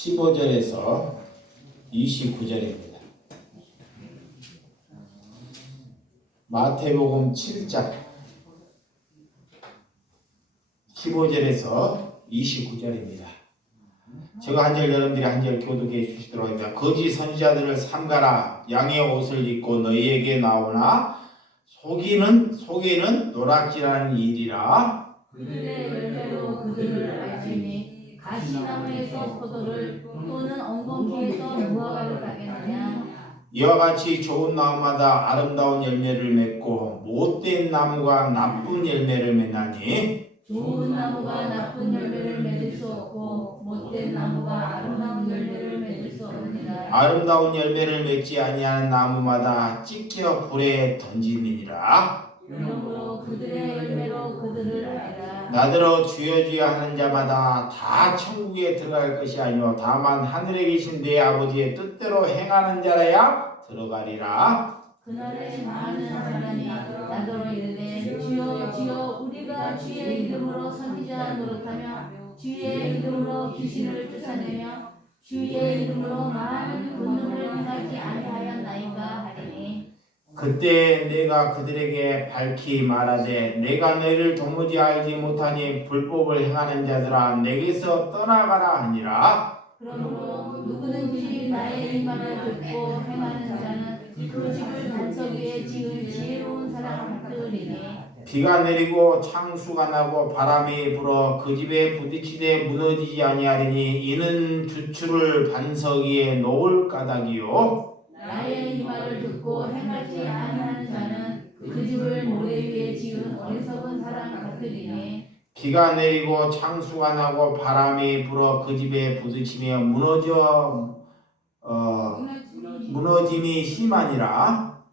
15절에서 29절입니다. 마태복음 7장 15절에서 29절입니다. 제가 한 절 여러분들이 한 절 교독해 주시도록 합니다. 거짓 선지자들을 삼가라. 양의 옷을 입고 너희에게 나오나 속에는 노략질하는 일이라. 그들의 열매로 그들을 알지니 가시나무에서 포도를 또는 엉겅퀴에서 무화과를 따겠느냐. 이와 같이 좋은 나무마다 아름다운 열매를 맺고 못된 나무가 나쁜 열매를 맺나니 좋은 나무가 나쁜 열매를 맺을 수 없고 못된 나무가 아름다운 열매를 맺을 수 없느니라. 아름다운 열매를 맺지 아니하는 나무마다 찢겨 불에 던지니라. 그러므로 그들의 열매로 그들을 알리라. 나더러 주여 주여 하는 자마다 다 천국에 들어갈 것이 아니요 다만 하늘에 계신 내 아버지의 뜻대로 행하는 자라야 들어가리라. 그날에 많은 사람이 나더러 이르되 주여 주여 우리가 주의 이름으로 선지자 노릇하며 주의 이름으로 귀신을 쫓아내며 주의 이름으로 많은 권능을 행하지 아니하였나이까 하리니. 그때 내가 그들에게 밝히 말하되 내가 너희를 도무지 알지 못하니 불법을 행하는 자들아 내게서 떠나가라 하니라. 그러므로 누구든지 나의 이 말을 듣고 행하는 자는 그 집을 반석 위에 지은 지혜로운 사람 같으리니. 비가 내리고 창수가 나고 바람이 불어 그 집에 부딪히되 무너지지 아니하리니 이는 주추를 반석 위에 놓을 까닭이요. 나의 이 말을 듣고 행하지 아니하는 자는 그 집을 모래 위에 지은 어리석은 사람 같으리니. 비가 내리고 창수가 나고 바람이 불어 그 집에 부딪히며 무너짐이 심하니라.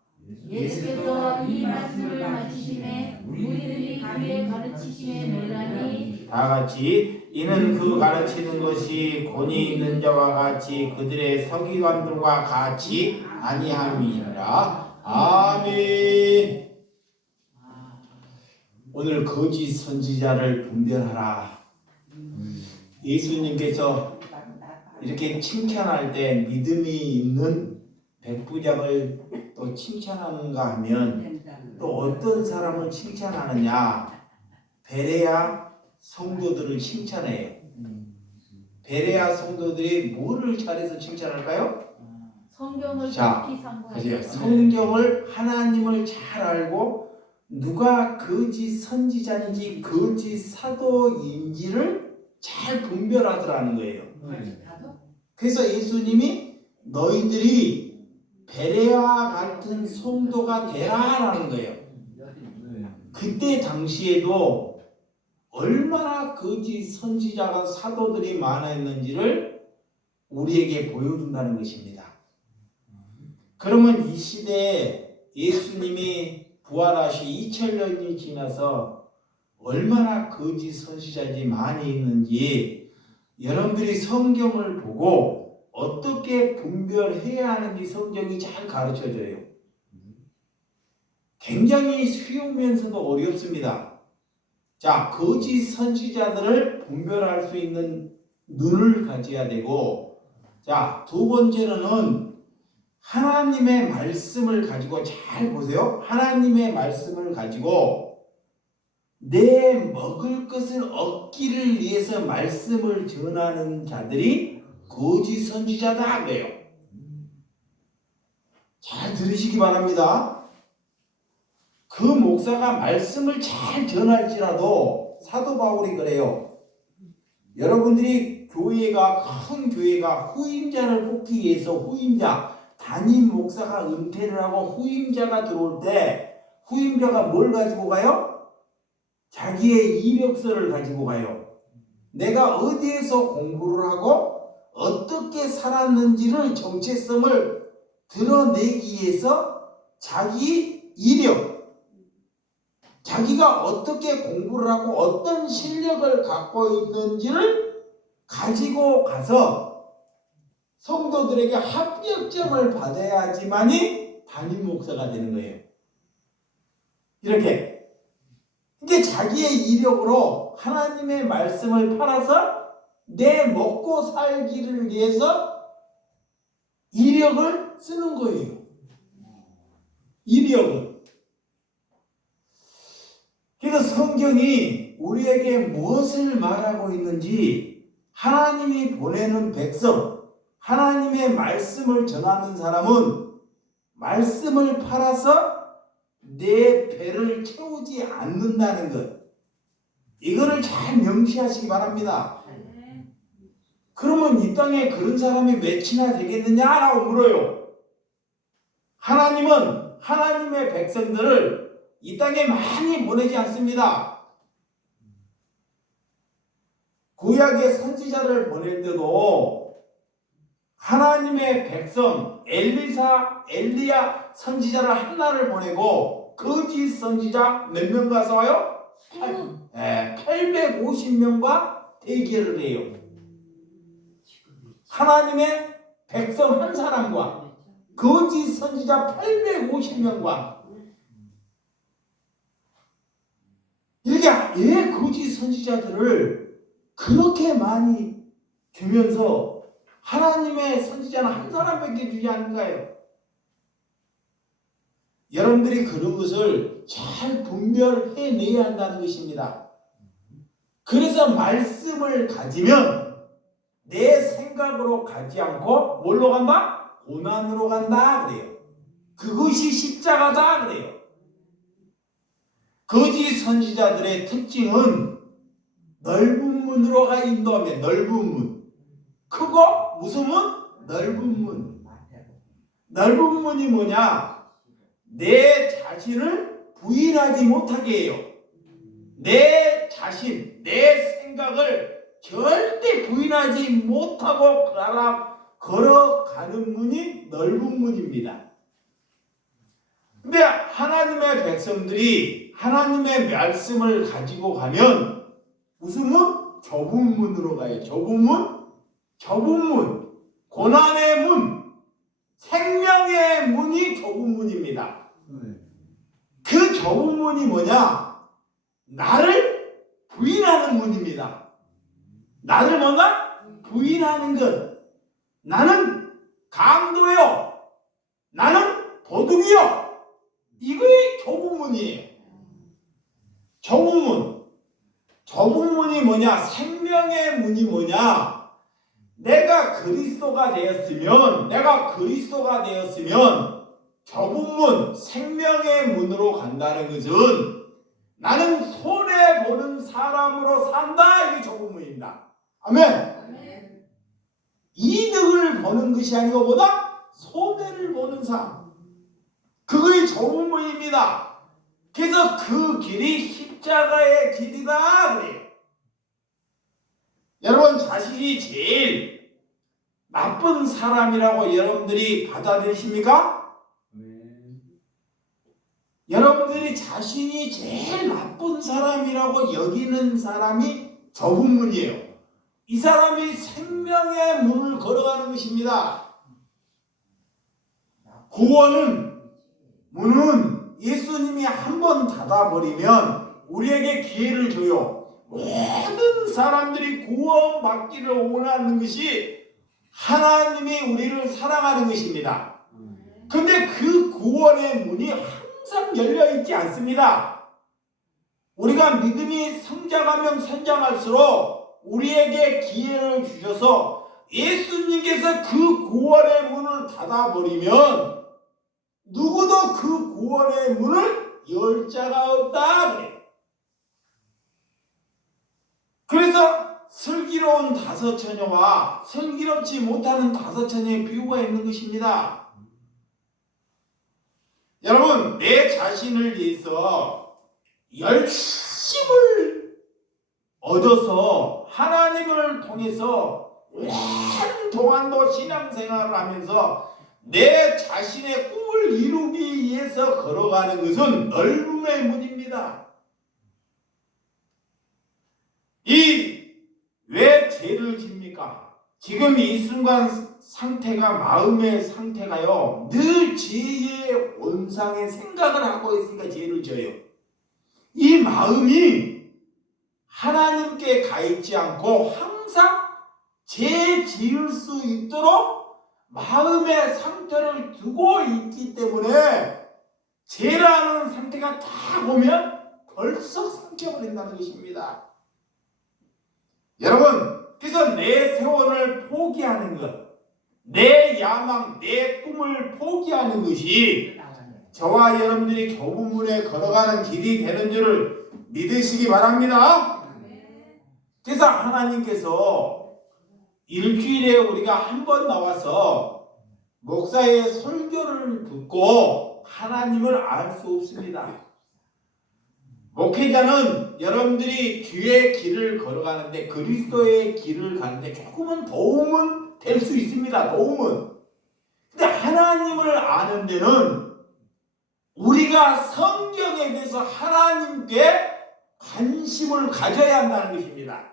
예수께서 이 말씀을 마치심에 무리들이 그의 가르치심에 놀라니. 다같이 이는 그 가르치는 것이 권위 있는 자와 같이 그들의 서기관들과 같이 아니함이니라. 아멘. 오늘 거짓 선지자를 분별하라. 예수님께서 이렇게 칭찬할 때 믿음이 있는 백부장을 또 칭찬하는가 하면 또 어떤 사람을 칭찬하느냐. 베레아 성도들을 칭찬해요. 베레아 성도들이 뭐를 잘해서 칭찬할까요? 성경을 자, 깊이 상고하여 그죠? 성경을 하나님을 잘 알고 누가 거짓 선지자인지 거짓 사도인지를 잘 분별하더라는 거예요. 그래서 예수님이 너희들이 베레아 같은 성도가 되라라는 거예요. 그때 당시에도 얼마나 거짓 선지자가 사도들이 많았는지를 우리에게 보여준다는 것입니다. 그러면 이 시대에 예수님이 부활하시 2000년이 지나서 얼마나 거짓 선지자들이 많이 있는지 여러분들이 성경을 보고 어떻게 분별해야 하는지 성경이 잘 가르쳐줘요. 굉장히 쉬우면서도 어렵습니다. 자, 거짓 선지자들을 분별할 수 있는 눈을 가져야 되고, 자, 두 번째로는 하나님의 말씀을 가지고 잘 보세요. 하나님의 말씀을 가지고 내 먹을 것을 얻기를 위해서 말씀을 전하는 자들이 거짓 선지자다 그래요. 잘 들으시기 바랍니다. 그 목사가 말씀을 잘 전할지라도 사도 바울이 그래요. 여러분들이 교회가 큰 교회가 후임자를 뽑기 위해서 후임자 담임 목사가 은퇴를 하고 후임자가 들어올 때 후임자가 뭘 가지고 가요? 자기의 이력서를 가지고 가요. 내가 어디에서 공부를 하고 어떻게 살았는지를 정체성을 드러내기 위해서 자기 이력, 자기가 어떻게 공부를 하고 어떤 실력을 갖고 있는지를 가지고 가서 성도들에게 합격점을 받아야지만이 담임 목사가 되는 거예요. 이렇게 이제 자기의 이력으로 하나님의 말씀을 팔아서 내 먹고 살기를 위해서 이력을 쓰는 거예요. 이력을. 그래서 성경이 우리에게 무엇을 말하고 있는지, 하나님이 보내는 백성, 하나님의 말씀을 전하는 사람은 말씀을 팔아서 내 배를 채우지 않는다는 것, 이거를 잘 명시하시기 바랍니다. 그러면 이 땅에 그런 사람이 몇이나 되겠느냐라고 물어요. 하나님은 하나님의 백성들을 이 땅에 많이 보내지 않습니다. 구약의 선지자를 보낼 때도 하나님의 백성 엘리야 선지자를 하나를 보내고 거짓 선지자 몇 명 가서 와요? 850명과 대결을 해요. 하나님의 백성 한 사람과 거짓 선지자 850명과. 이렇게 왜 거짓 선지자들을 그렇게 많이 주면서 하나님의 선지자는 한 사람밖에 주지 않는가요? 여러분들이 그런 것을 잘 분별해내야 한다는 것입니다. 그래서 말씀을 가지면 내 생각으로 가지 않고 뭘로 간다? 고난으로 간다 그래요. 그것이 십자가다 그래요. 거짓 선지자들의 특징은 넓은 문으로 가 인도하면 넓은 문. 크고 무슨 문? 넓은 문. 넓은 문이 뭐냐? 내 자신을 부인하지 못하게 해요. 내 자신, 내 생각을 절대 부인하지 못하고 걸어가는 문이 넓은 문입니다. 근데 하나님의 백성들이 하나님의 말씀을 가지고 가면 무슨 문? 좁은 문으로 가요. 좁은 문? 좁은 문. 고난의 문. 생명의 문이 좁은 문입니다. 그 좁은 문이 뭐냐? 나를 부인하는 문입니다. 나를 뭔가? 부인하는 것. 나는 강도요. 나는 도둑이요. 이거의 좁은 문이에요. 좁은 문. 좁은 문이 뭐냐? 생명의 문이 뭐냐? 내가 그리스도가 되었으면 좁은 문, 생명의 문으로 간다는 것은 나는 손해보는 사람으로 산다. 이게 좁은 문입니다. 아멘. 이득을 보는 것이 아니고 뭐다? 손해를 보는 삶. 그거의 좁은 문입니다. 그래서 그 길이 십자가의 길이다 그래요. 여러분, 자신이 제일 나쁜 사람이라고 여러분들이 받아들이십니까? 여러분들이 자신이 제일 나쁜 사람이라고 여기는 사람이 좁은 문이에요. 이 사람이 생명의 문을 걸어가는 것입니다. 구원은 문은 예수님이 한번 닫아버리면 우리에게 기회를 줘요. 모든 사람들이 구원받기를 원하는 것이 하나님이 우리를 사랑하는 것입니다. 근데 그 구원의 문이 항상 열려있지 않습니다. 우리가 믿음이 성장하면 성장할수록 우리에게 기회를 주셔서 예수님께서 그 구원의 문을 닫아버리면 누구도 그 구원의 문을 열 자가 없다 그래요. 그래서 슬기로운 다섯 처녀와 슬기롭지 못하는 다섯 처녀의 비유가 있는 것입니다. 여러분, 내 자신을 위해서 열심을 얻어서 하나님을 통해서 오랜 동안도 신앙생활을 하면서 내 자신의 꿈을 이루기 위해서 걸어가는 것은 넓음의 문입니다. 왜 죄를 집니까? 지금 이 순간 상태가, 마음의 상태가요, 늘 죄의 온상의 생각을 하고 있으니까 죄를 져요. 이 마음이 하나님께 가 있지 않고 항상 지을 수 있도록 마음의 상태를 두고 있기 때문에 죄라는 상태가 다 오면 벌써 삼켜버린다는 것입니다. 여러분, 그래서 내 세원을 포기하는 것, 내 야망, 내 꿈을 포기하는 것이 저와 여러분들이 교훈문에 걸어가는 길이 되는 줄을 믿으시기 바랍니다. 그래서 하나님께서 일주일에 우리가 한 번 나와서 목사의 설교를 듣고 하나님을 알 수 없습니다. 목회자는 여러분들이 주의 길을 걸어가는데, 그리스도의 길을 가는데 조금은 도움은 될 수 있습니다. 도움은. 근데 하나님을 아는 데는 우리가 성경에 대해서 하나님께 관심을 가져야 한다는 것입니다.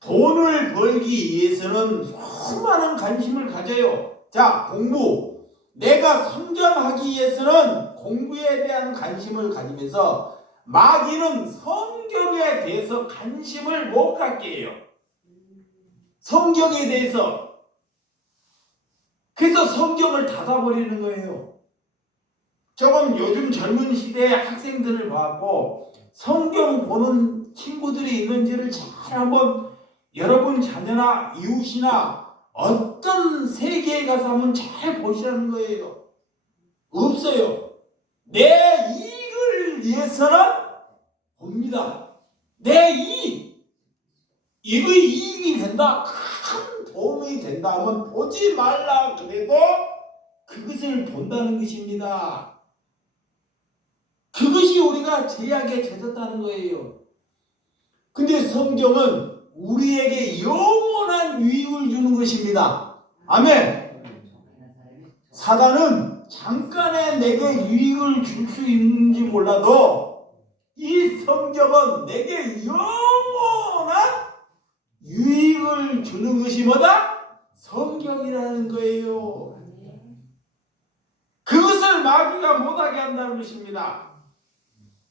돈을 벌기 위해서는 수많은 관심을 가져요. 자, 공부. 내가 성전하기 위해서는 공부에 대한 관심을 가지면서 마귀는 성경에 대해서 관심을 못 갖게 해요. 성경에 대해서. 그래서 성경을 닫아버리는 거예요. 조금 요즘 젊은 시대의 학생들을 봐갖고 성경 보는 친구들이 있는지를 잘 한번 여러분 자녀나 이웃이나 어떤 세계에 가서 한번 잘 보시라는 거예요. 없어요. 내 이익을 위해서는 봅니다. 내 이익, 이거 이익이 된다, 큰 도움이 된다 하면 보지 말라 그래도 그것을 본다는 것입니다. 그것이 우리가 죄악에 젖었다는 거예요. 근데 성경은 우리에게 영원한 유익을 주는 것입니다. 아멘. 사단은 잠깐에 내게 유익을 줄 수 있는지 몰라도 이 성경은 내게 영원한 유익을 주는 것이 뭐다? 성경이라는 거예요. 그것을 마귀가 못하게 한다는 것입니다.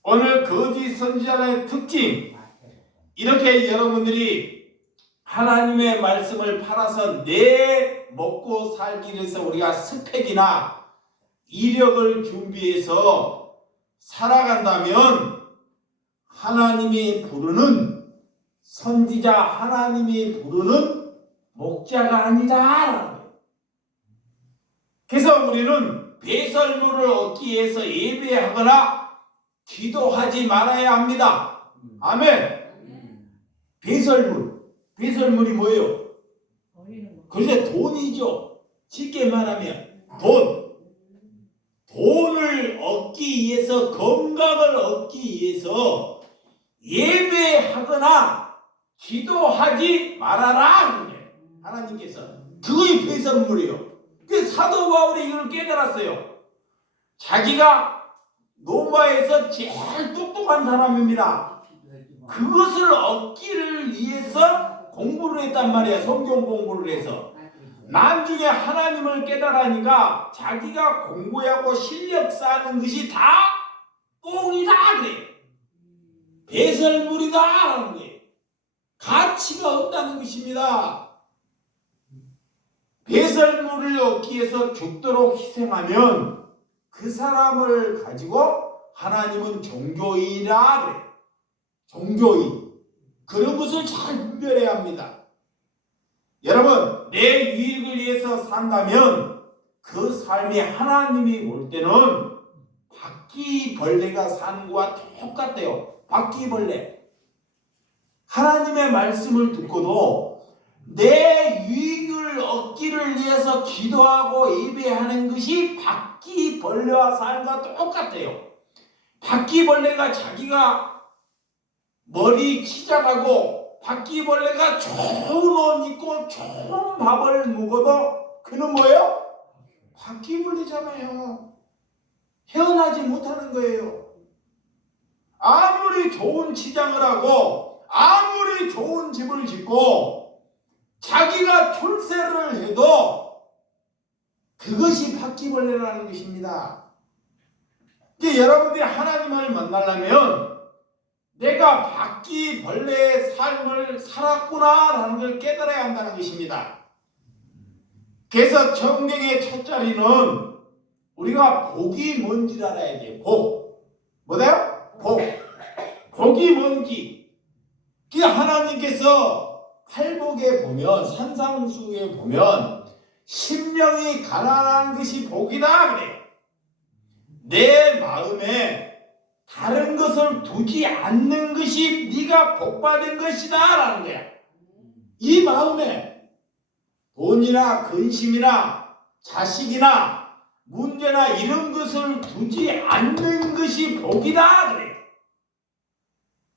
오늘 거짓 선지자의 특징, 이렇게 여러분들이 하나님의 말씀을 팔아서 내 먹고 살기 위해서 우리가 스펙이나 이력을 준비해서 살아간다면 하나님이 부르는 선지자, 하나님이 부르는 목자가 아니다. 그래서 우리는 배설물을 얻기 위해서 예배하거나 기도하지 말아야 합니다. 아멘. 배설물이 뭐예요? 그래서 돈이죠. 쉽게 말하면 돈을 얻기 위해서, 건강을 얻기 위해서 예배하거나 기도하지 말아라. 하나님께서 그게 배설물이에요. 그 사도 바울이 이걸 깨달았어요. 자기가 로마에서 제일 똑똑한 사람입니다. 그것을 얻기를 위해서 공부를 했단 말이에요. 성경 공부를 해서. 나중에 하나님을 깨달으니까 자기가 공부하고 실력 쌓는 것이 다 똥이다 그래. 배설물이다 하는 거예요. 가치가 없다는 것입니다. 배설물을 얻기 위해서 죽도록 희생하면 그 사람을 가지고 하나님은 종교인이라 그래요. 종교인. 그런 것을 잘 분별해야 합니다. 여러분, 내 유익을 위해서 산다면 그 삶이 하나님이 볼 때는 바퀴벌레가 사는 것과 똑같대요. 바퀴벌레. 하나님의 말씀을 듣고도 내 유익을 얻기를 위해서 기도하고 예배하는 것이 바퀴벌레와 사는 것과 똑같아요. 바퀴벌레가 자기가 머리 치자라고 바퀴벌레가 좋은 옷 입고 좋은 밥을 먹어도 그는 뭐예요? 바퀴벌레잖아요. 헤어나지 못하는 거예요. 아무리 좋은 치장을 하고 아무리 좋은 집을 짓고 자기가 출세를 해도 그것이 바퀴벌레라는 것입니다. 여러분들이 하나님을 만나려면 내가 바퀴벌레의 삶을 살았구나라는 걸 깨달아야 한다는 것입니다. 그래서 성경의 첫 자리는 우리가 복이 뭔지를 알아야 돼요. 복. 뭐래요? 복. 복이 뭔지. 그 하나님께서 팔복에 보면, 산상수에 보면 심령이 가난한 것이 복이다 그래요. 내 마음에 다른 것을 두지 않는 것이 네가 복받은 것이다 라는 거야. 이 마음에 돈이나 근심이나 자식이나 문제나 이런 것을 두지 않는 것이 복이다 그래요.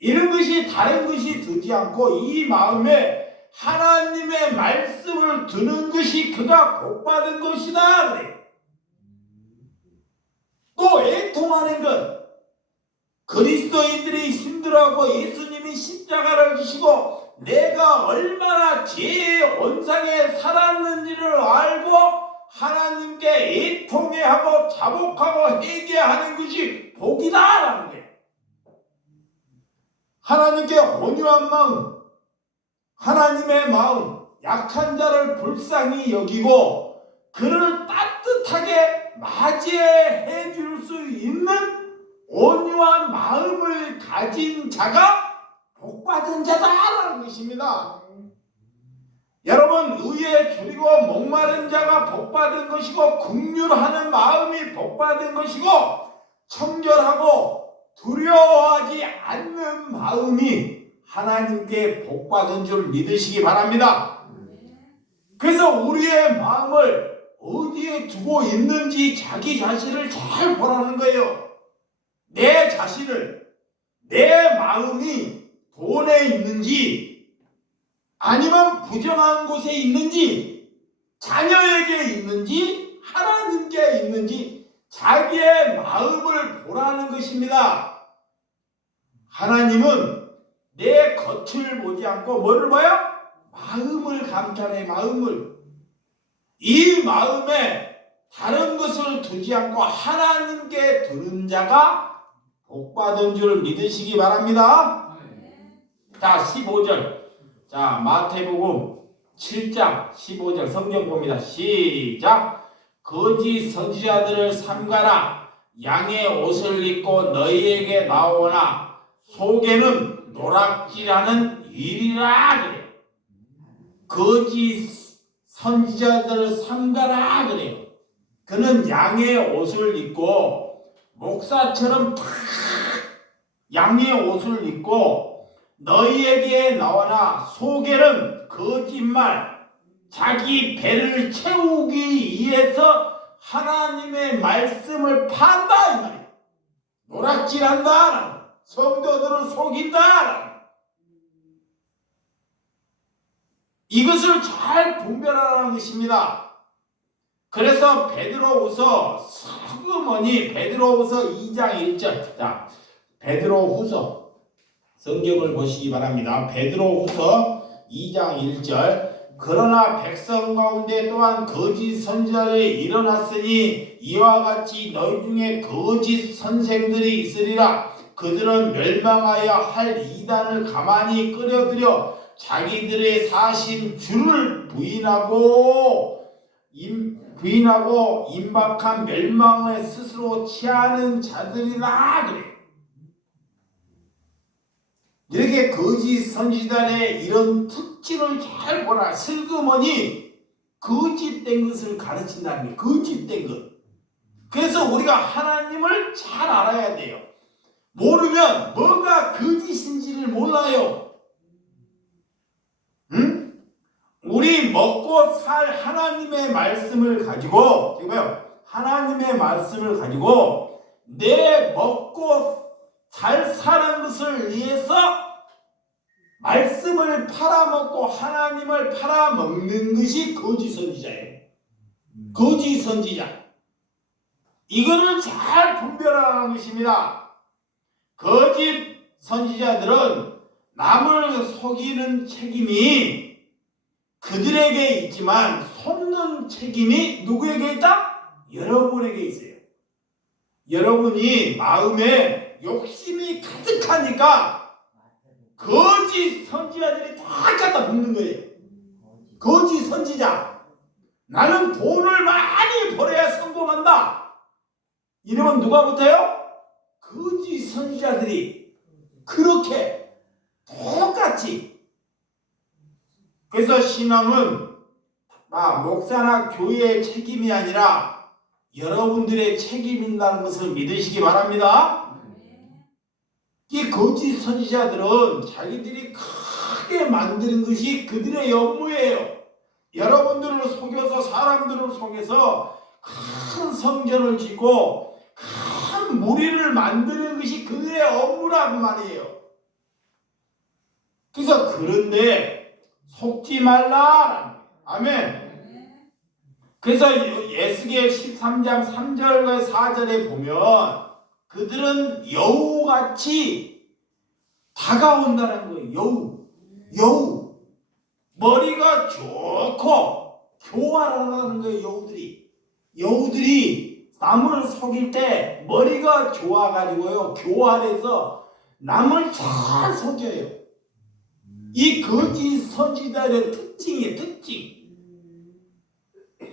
이런 것이 다른 것이 두지 않고 이 마음에 하나님의 말씀을 두는 것이 그가 복받은 것이다 그래요. 또 애통하는 것, 그리스도인들이 힘들어하고 예수님이 십자가를 지시고 내가 얼마나 죄의 온상에 살았는지를 알고 하나님께 애통해하고 자복하고 회개하는 것이 복이다라는 거예요. 하나님께 온유한 마음, 하나님의 마음, 약한 자를 불쌍히 여기고 그를 따뜻하게 맞이해 줄 수 있는 온유한 마음을 가진 자가 복받은 자다라는 것입니다. 여러분, 의에 줄이고 목마른 자가 복받은 것이고 긍휼하는 마음이 복받은 것이고 청결하고 두려워하지 않는 마음이 하나님께 복받은 줄 믿으시기 바랍니다. 그래서 우리의 마음을 어디에 두고 있는지 자기 자신을 잘 보라는 거예요. 내 자신을, 내 마음이 돈에 있는지 아니면 부정한 곳에 있는지 자녀에게 있는지 하나님께 있는지 자기의 마음을 보라는 것입니다. 하나님은 내 겉을 보지 않고 뭐를 봐요? 마음을 감찰해. 마음을. 이 마음에 다른 것을 두지 않고 하나님께 두는 자가 복받은 줄 믿으시기 바랍니다. 자, 15절. 자, 마태복음 7장 15절 성경 봅니다. 시작. 거짓 선지자들을 삼가라. 양의 옷을 입고 너희에게 나오나 속에는 노락질하는 일이라 그래요. 거짓 선지자들을 삼가라 그래요. 그는 양의 옷을 입고 목사처럼 탁 양의 옷을 입고 너희에게 나오나 속에는 거짓말, 자기 배를 채우기 위해서 하나님의 말씀을 판다 이 말이에요. 노락질한다. 성도들을 속인다. 이것을 잘 분별하라는 것입니다. 그래서 베드로후서 서그머니 베드로후서 2장 1절. 자, 베드로후서 성경을 보시기 바랍니다. 베드로후서 2장 1절. 그러나 백성 가운데 또한 거짓 선지자들이 일어났으니 이와 같이 너희 중에 거짓 선생들이 있으리라. 그들은 멸망하여 할 이단을 가만히 끌어들여 자기들의 사신 주를 부인하고 임박한 멸망을 스스로 취하는 자들이라 그래. 이렇게 거짓 선지자의 이런 특징을 잘 보라. 슬그머니 거짓된 것을 가르친다는 게 거짓된 것. 그래서 우리가 하나님을 잘 알아야 돼요. 모르면 뭐가 거짓인지를 몰라요. 응? 우리 먹고 살 하나님의 말씀을 가지고 지금요. 하나님의 말씀을 가지고 내 먹고 잘 사는 것을 위해서 말씀을 팔아먹고 하나님을 팔아먹는 것이 거짓 선지자예요. 거짓 선지자. 이거를 잘 분별하는 것입니다. 거짓 선지자들은 남을 속이는 책임이 그들에게 있지만 속는 책임이 누구에게 있다? 여러분에게 있어요. 여러분이 마음에 욕심이 가득하니까 거짓 선지자들이 다 갖다 붙는 거예요. 거짓 선지자. 나는 돈을 많이 벌어야 성공한다. 이러면 누가 붙어요? 거짓 선지자들이 그렇게 똑같이. 그래서 신앙은 목사나 교회의 책임이 아니라 여러분들의 책임인다는 것을 믿으시기 바랍니다. 이 거짓 선지자들은 자기들이 크게 만드는 것이 그들의 업무예요. 여러분들을 속여서 사람들을 속여서 큰 성전을 짓고 큰 무리를 만드는 것이 그들의 업무라고 말이에요. 그래서 그런데 속지 말라. 아멘. 그래서 에스겔 13장 3절과 4절에 보면 그들은 여우같이 다가온다는 거예요. 여우. 머리가 좋고 교활하다는 거예요. 여우들이 남을 속일 때 머리가 좋아가지고요, 교활해서 남을 잘 속여요. 이 거짓 선지자의 특징이에요. 특징.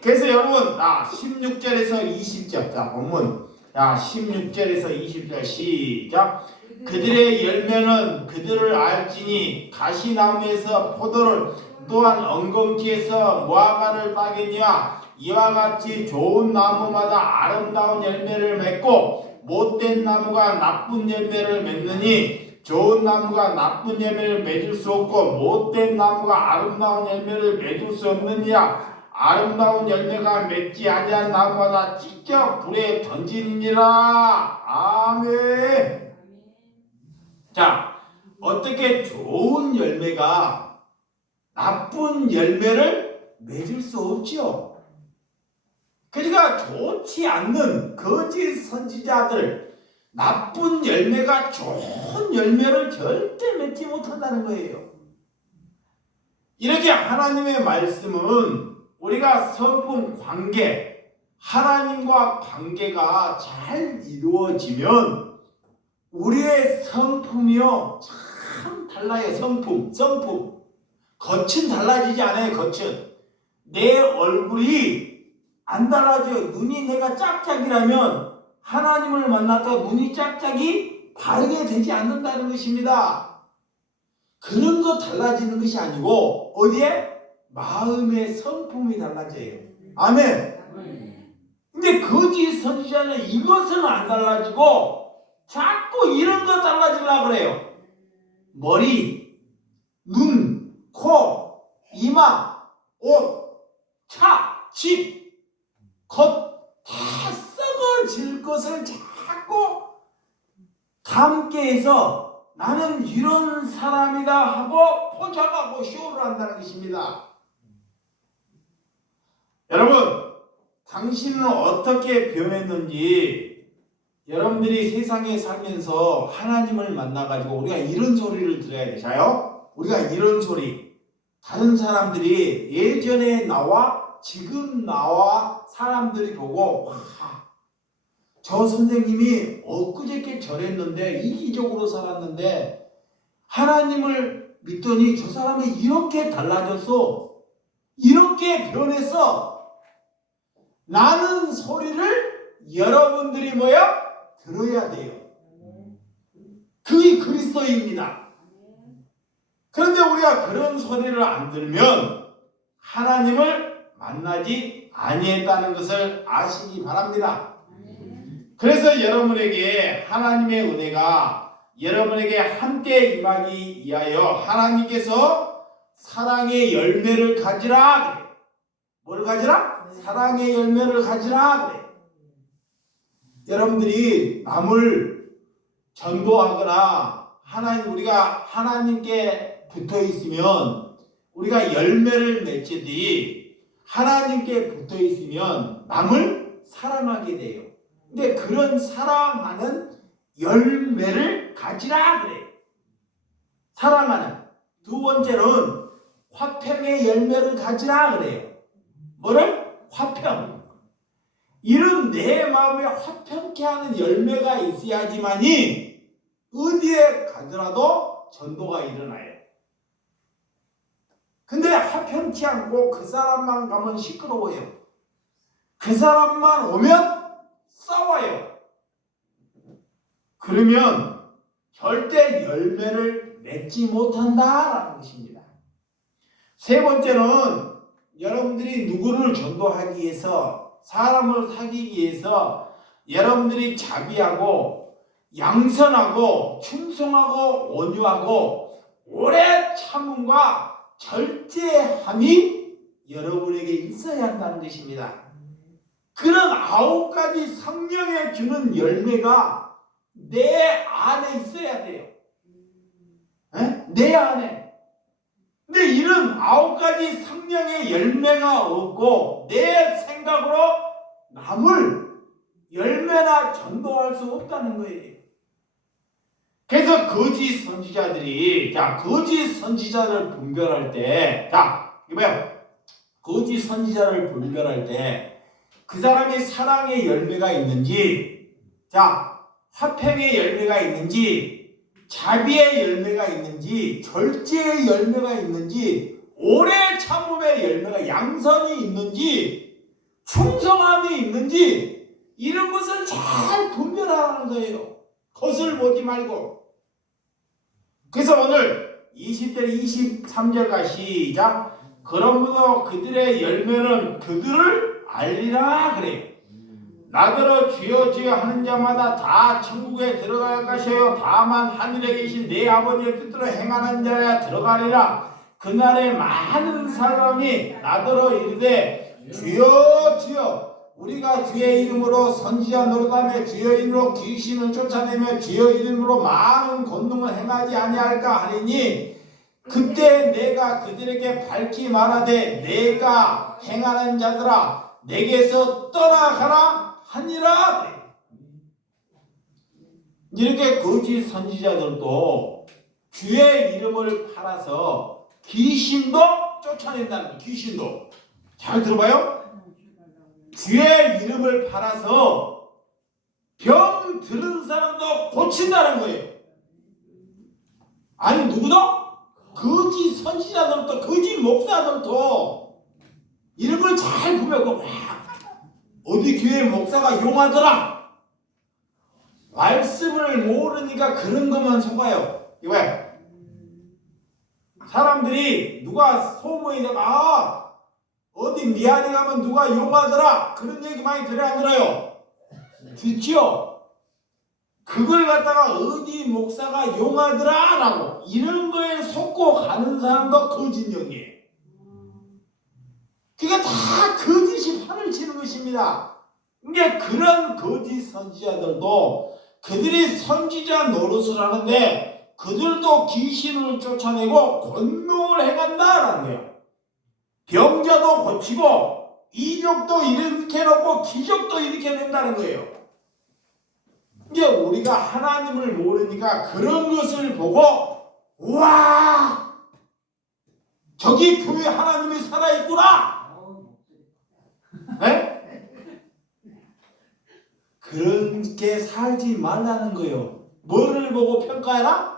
그래서 여러분 16절에서 20절 자 본문 16절에서 20절 시작. 그들의 열매는 그들을 알지니 가시나무에서 포도를 또한 엉겅퀴에서 무화과를 따겠니와 이와 같이 좋은 나무마다 아름다운 열매를 맺고 못된 나무가 나쁜 열매를 맺느니 좋은 나무가 나쁜 열매를 맺을 수 없고 못된 나무가 아름다운 열매를 맺을 수 없느니라. 아름다운 열매가 맺지 아니한 나무마다 직접 불에 던지니라. 아멘. 자, 어떻게 좋은 열매가 나쁜 열매를 맺을 수 없죠. 그러니까 좋지 않는 거짓 선지자들, 나쁜 열매가 좋은 열매를 절대 맺지 못한다는 거예요. 이렇게 하나님의 말씀은 우리가 성품 관계, 하나님과 관계가 잘 이루어지면 우리의 성품이요 참 달라요. 성품 겉은 달라지지 않아요. 겉은 내 얼굴이 안 달라져요. 눈이 내가 짝짝이라면 하나님을 만났다 눈이 짝짝이 바르게 되지 않는다는 것입니다. 그런 거 달라지는 것이 아니고 어디에? 마음의 성품이 달라져요. 아멘. 근데 거짓 선지자는 이것은 안 달라지고 자꾸 이런 거 달라지려고 그래요. 머리, 눈, 코, 이마, 옷, 차, 집, 겉 다 썩어질 것을 자꾸 담게 해서 나는 이런 사람이다 하고 포장하고 쇼를 한다는 것입니다. 여러분, 당신은 어떻게 변했는지 여러분들이 세상에 살면서 하나님을 만나가지고 우리가 이런 소리를 들어야 되잖아요. 우리가 이런 소리, 다른 사람들이 예전에 나와 지금 나와 사람들이 보고 와, 저 선생님이 엊그저께 저랬는데 이기적으로 살았는데 하나님을 믿더니 저 사람이 이렇게 달라졌어, 이렇게 변했어 라는 소리를 여러분들이 들어야 돼요. 그게 그리스도입니다. 그런데 우리가 그런 소리를 안 들으면 하나님을 만나지 아니했다는 것을 아시기 바랍니다. 그래서 여러분에게 하나님의 은혜가 여러분에게 함께 임하기 위하여 하나님께서 사랑의 열매를 가지라 그래. 뭘 가지라? 사랑의 열매를 가지라 그래. 여러분들이 남을 전도하거나 우리가 하나님께 붙어 있으면 우리가 열매를 맺듯이 하나님께 붙어 있으면 남을 사랑하게 돼요. 근데 그런 사랑하는 열매를 가지라 그래. 사랑하는. 두 번째는 화평의 열매를 가지라 그래요. 뭐를? 화평. 이런 내 마음에 화평케 하는 열매가 있어야지만이 어디에 가더라도 전도가 일어나요. 근데 하편치 않고 그 사람만 가면 시끄러워요. 그 사람만 오면 싸워요. 그러면 절대 열매를 맺지 못한다라는 것입니다. 세 번째는 여러분들이 누구를 전도하기 위해서, 사람을 사귀기 위해서 여러분들이 자비하고 양선하고 충성하고 온유하고 오래 참음과 절제함이 여러분에게 있어야 한다는 것입니다. 그런 9가지 성령의 주는 열매가 내 안에 있어야 돼요. 내 안에. 근데 이런 9가지 성령의 열매가 없고 내 생각으로 남을 열매나 전도할 수 없다는 거예요. 그래서 거짓 선지자들이, 거짓 선지자를 분별할 때, 이거요. 거짓 선지자를 분별할 때 그 사람이 사랑의 열매가 있는지, 화평의 열매가 있는지, 자비의 열매가 있는지, 절제의 열매가 있는지, 오래 참음의 열매가, 양선이 있는지, 충성함이 있는지, 이런 것을 잘 분별하는 거예요. 겉을 보지 말고. 그래서 오늘 20절 23절과 시작. 그러므로 그들의 열매는 그들을 알리라 그래요. 나더러 주여 주여 하는 자마다 다 천국에 들어갈 것이요 다만 하늘에 계신 내 아버지의 뜻대로 행하는 자야 들어가리라. 그날에 많은 사람이 나더러 이르되 주여 주여 우리가 주의 이름으로 선지자 노릇하며 주의 이름으로 귀신을 쫓아내며 주의 이름으로 많은 권능을 행하지 아니할까 하리니 그때 내가 그들에게 밝히 말하되 내가 행하는 자들아 내게서 떠나가라 하니라. 이렇게 거짓 선지자들도 주의 이름을 팔아서 귀신도 쫓아낸다는 거예요. 귀신도. 잘 들어봐요. 주의 이름을 팔아서 병 들은 사람도 고친다는 거예요. 아니 누구도? 거짓 선지자들도 거짓 목사들도 이름을 잘 보면 어디 교회 목사가 용하더라. 말씀을 모르니까 그런 것만 속아요. 이거야. 사람들이 누가 소문이 나가 어디 미안해 가면 누가 용하더라. 그런 얘기 많이 들어야 안 들어요? 듣지요? 그걸 갖다가 어디 목사가 용하더라 라고 이런 거에 속고 가는 사람도 거짓령이에요. 그게 다 거짓이 판을 치는 것입니다. 그러니까 그런 거짓 선지자들도 그들이 선지자 노릇을 하는데 그들도 귀신을 쫓아내고 권능을 행한다라는 거예요. 병자도 고치고 이적도 일으켜놓고 기적도 일으켜낸다는 거예요. 이제 우리가 하나님을 모르니까 그런 것을 보고 우와 저기 교회 하나님이 살아있구나. 네? 그렇게 살지 말라는 거예요. 뭐를 보고 평가해라?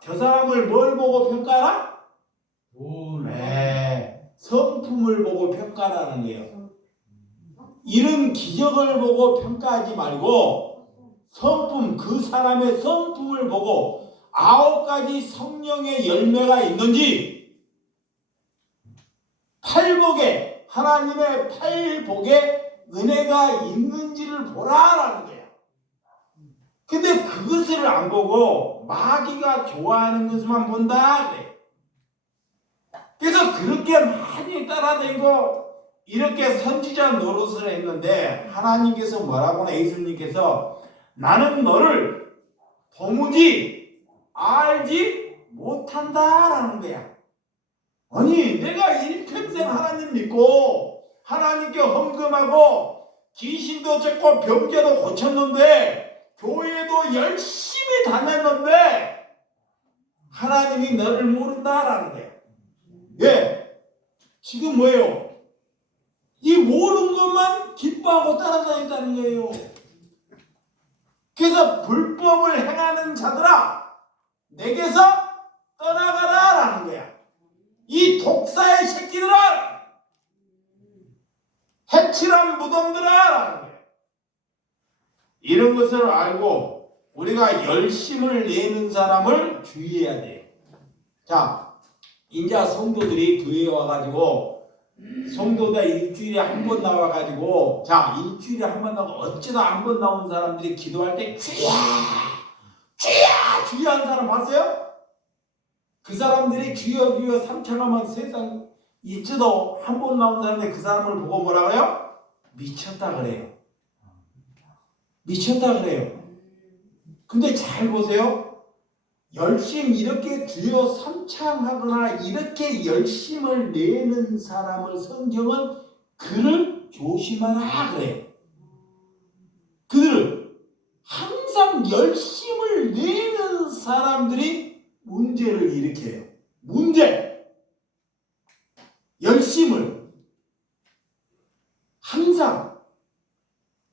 저 사람을 뭘 보고 평가해라? 네, 성품을 보고 평가라는 거예요. 이런 기적을 보고 평가하지 말고 성품, 그 사람의 성품을 보고 9가지 성령의 열매가 있는지 팔복에 하나님의 팔복에 은혜가 있는지를 보라라는 거야. 근데 그것을 안 보고 마귀가 좋아하는 것만 본다 그래. 그래서 그렇게 많이 따라다니고 이렇게 선지자 노릇을 했는데 하나님께서 뭐라고 하나 예수님께서 나는 너를 도무지 알지 못한다라는 거야. 아니 내가 일평생 하나님 믿고 하나님께 헌금하고 귀신도 쫓고 병자도 고쳤는데 교회도 열심히 다녔는데 하나님이 너를 모른다라는 거야. 예, 지금 뭐예요? 이 모르는 것만 기뻐하고 따라다닌다는 거예요. 그래서 불법을 행하는 자들아 내게서 떠나가라라는 거야. 이 독사의 새끼들아, 해칠한 무덤들아라는 거야. 이런 것을 알고 우리가 열심을 내는 사람을 주의해야 돼. 자, 이제 성도들이 교회에 와가지고 성도들 일주일에 한 번 나와가지고, 자, 일주일에 한 번 나오고 어쩌다 한 번 나온 사람들이 기도할 때 주야 주야 주야 하는 사람 봤어요? 그 사람들이 주여 주여 삼창하면 세상 있지도 한 번 나온 사람인데 그 사람을 보고 뭐라고요? 미쳤다 그래요. 미쳤다 그래요. 근데 잘 보세요. 열심 이렇게 주여 삼창하거나 이렇게 열심을 내는 사람을 성경은 그를 조심하라 그래요. 그들은 항상 열심을 내는 사람들이 문제를 일으켜요. 문제. 열심을 항상.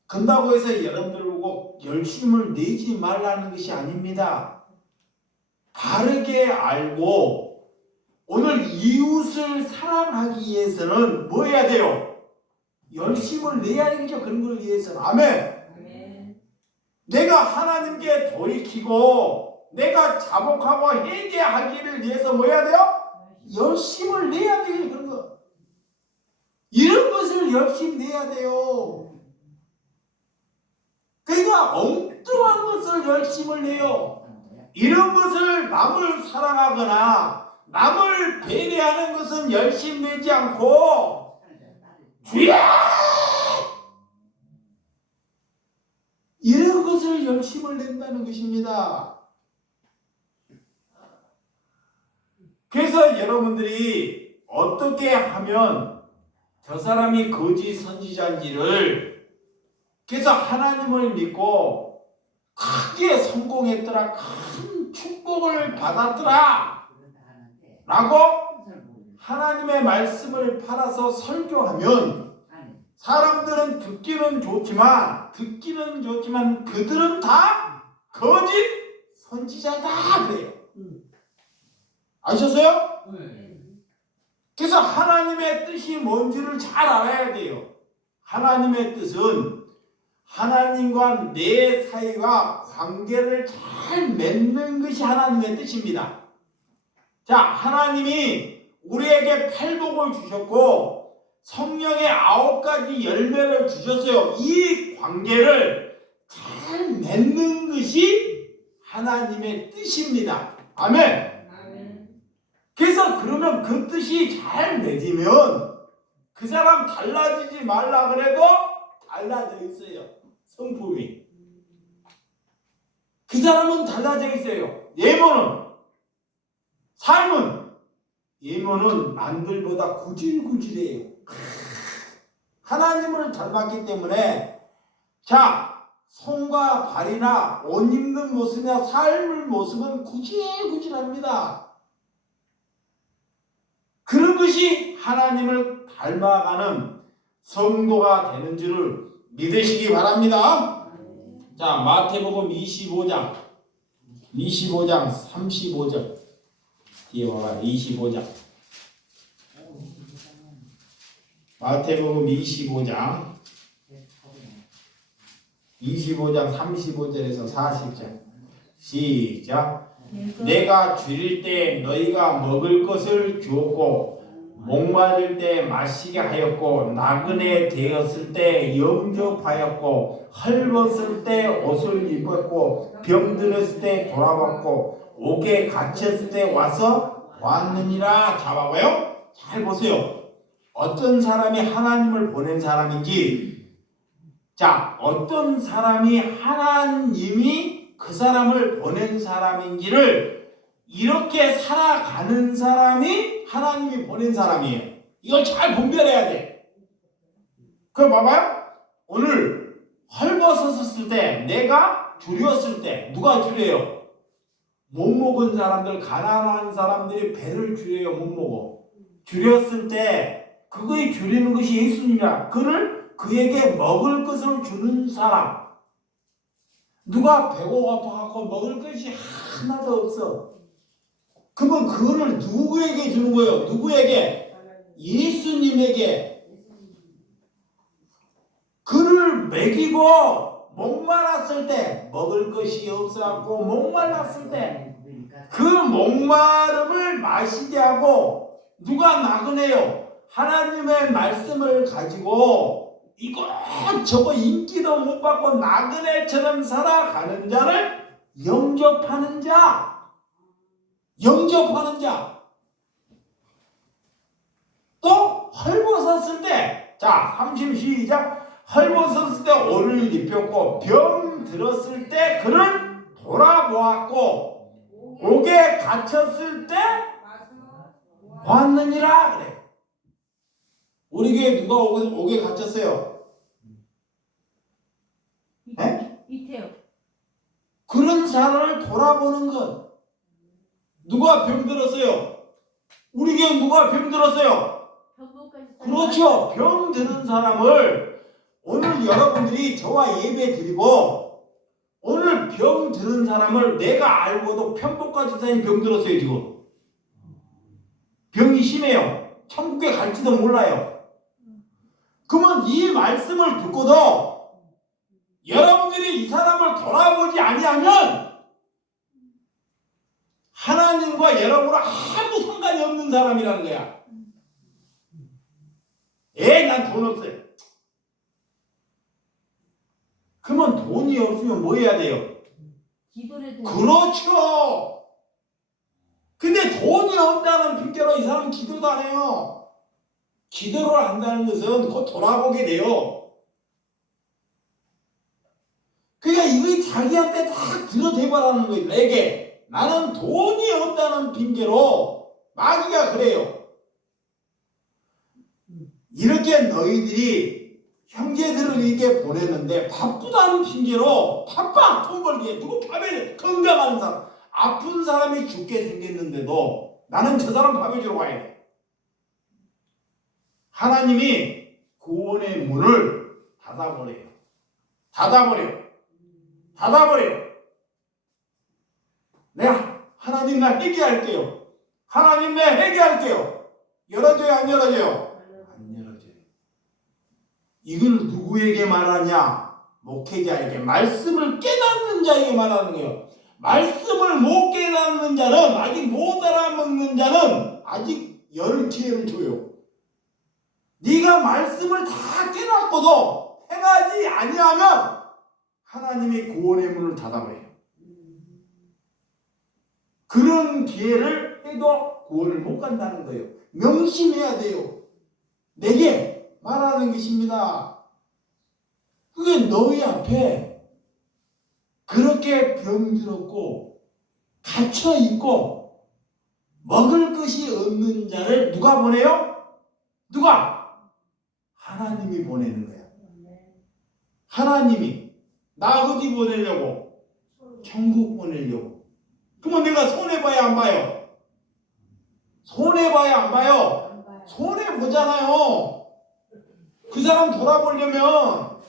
그런다고 해서 여러분들 보고 열심을 내지 말라는 것이 아닙니다. 바르게 알고 오늘 이웃을 사랑하기 위해서는 뭐 해야 돼요? 열심을 내야 되죠. 그런 걸 위해서는. 아멘. 내가 하나님께 돌이키고 내가 자복하고 회개하기를 위해서 뭐 해야 돼요? 열심을 내야 돼요. 그런 거. 이런 것을 열심히 내야 돼요. 그러니까 엉뚱한 것을 열심을 내요. 이런 것을 남을 사랑하거나 남을 배려하는 것은 열심히 내지 않고 주야! 이런 것을 열심을 낸다는 것입니다. 그래서 여러분들이 어떻게 하면 저 사람이 거짓 선지자인지를, 그래서 하나님을 믿고 크게 성공했더라, 큰 축복을 받았더라 라고 하나님의 말씀을 팔아서 설교하면 사람들은 듣기는 좋지만 그들은 다 거짓 선지자다 그래요. 아셨어요? 그래서 하나님의 뜻이 뭔지를 잘 알아야 돼요. 하나님의 뜻은 하나님과 내 사이가 관계를 잘 맺는 것이 하나님의 뜻입니다. 자, 하나님이 우리에게 팔복을 주셨고 성령의 9가지 열매를 주셨어요. 이 관계를 잘 맺는 것이 하나님의 뜻입니다. 아멘. 그래서 그러면 그 뜻이 잘 맺으면 그 사람 달라지지 말라 그래도 달라져 있어요. 성품이. 그 사람은 달라져 있어요. 예모는, 삶은, 예모는 남들보다 구질구질해요. 하나님을 닮았기 때문에, 자, 손과 발이나 옷 입는 모습이나 삶의 모습은 구질구질합니다. 그런 것이 하나님을 닮아가는 성도가 되는 줄을 믿으시기 바랍니다. 자, 마태복음 25장 35절 뒤에 와봐. 25장 마태복음 25장 35절에서 40절 시작. 내가 줄일 때 너희가 먹을 것을 주었고 목마를 때 마시게 하였고 나그네 되었을 때 영접하였고 헐벗을 때 옷을 입었고 병들었을 때 돌아봤고 옥에 갇혔을 때 와서 보았느니라. 잡아봐요. 잘 보세요. 어떤 사람이 하나님을 보낸 사람인지, 자, 어떤 사람이 하나님이 그 사람을 보낸 사람인지를 이렇게 살아가는 사람이 하나님이 보낸 사람이에요. 이걸 잘 분별해야 돼. 그럼 봐봐요. 오늘 헐벗었을 때, 내가 줄였을 때, 누가 줄여요? 못 먹은 사람들, 가난한 사람들이 배를 줄여요. 못 먹어. 줄였을 때 그거에 줄이는 것이 예수님이라. 그를 그에게 먹을 것을 주는 사람. 누가 배고파갖고 먹을 것이 하나도 없어. 그러면 그거를 누구에게 주는 거예요? 누구에게? 예수님에게. 그를 먹이고 목말랐을 때, 먹을 것이 없어갖고 목말랐을 때 그 목마름을 마시게 하고 누가 나그네요? 하나님의 말씀을 가지고 이것저것 인기도 못 받고 나그네처럼 살아가는 자를 영접하는 자. 영접하는 자. 또 헐벗었을 때, 자 30 시작. 헐벗었을 때 오를 입혔고 병 들었을 때 그를 돌아보았고 옥에 갇혔을 때 보았느니라 그래. 우리 교회 누가 옥에 갇혔어요? 네? 이태요. 그런 사람을 돌아보는 것. 누가 병들었어요? 우리 교회 누가 병들었어요? 그렇죠. 병드는 사람을 오늘 여러분들이 저와 예배 드리고 오늘 병드는 사람을 내가 알고도 편복까지 사람이 병들었어요. 지금 병이 심해요. 천국에 갈지도 몰라요. 그러면 이 말씀을 듣고도 여러분들이 이 사람을 돌아보지 아니하면 하나님과 여러분과 아무 상관이 없는 사람이라는 거야. 난 돈 없어요. 그러면 돈이 없으면 뭐 해야 돼요? 기도를 해야 그렇죠. 근데 돈이 없다는 핑계로 이 사람은 기도도 안 해요. 기도를 한다는 것은 곧 돌아보게 돼요. 그러니까 이거 자기한테 다 들어대버라는 거예요. 내게 나는 돈이 없다는 핑계로 마귀가 그래요. 이렇게 너희들이 형제들을 이렇게 보냈는데 바쁘다는 핑계로 바빠 돈 벌기에 누구 밥에 건강한 사람 아픈 사람이 죽게 생겼는데도 나는 저 사람 밥해 주러 가야 돼. 하나님이 구원의 문을 닫아버려요. 닫아버려요. 내가 하나님 나 회개할게요. 하나님 내 회개할게요. 열어줘요 안 열어줘요? 안 열어줘요. 이걸 누구에게 말하냐? 목회자에게, 말씀을 깨닫는 자에게 말하는 거예요. 말씀을 못 깨닫는 자는, 아직 못 알아먹는 자는 아직 열 기회를 줘요. 네가 말씀을 다 깨닫고도 행하지 아니하면 하나님이 구원의 문을 닫아버려요. 그런 기회를 해도 구원을 못 간다는 거예요. 명심해야 돼요. 내게 말하는 것입니다. 그게 너희 앞에 그렇게 병들었고 갇혀있고 먹을 것이 없는 자를 누가 보내요? 누가? 하나님이 보내는 거야. 하나님이 나 어디 보내려고? 천국 보내려고. 그러면 내가 손해봐야 안 봐요? 손해봐야 안 봐요? 손해보잖아요. 그 사람 돌아보려면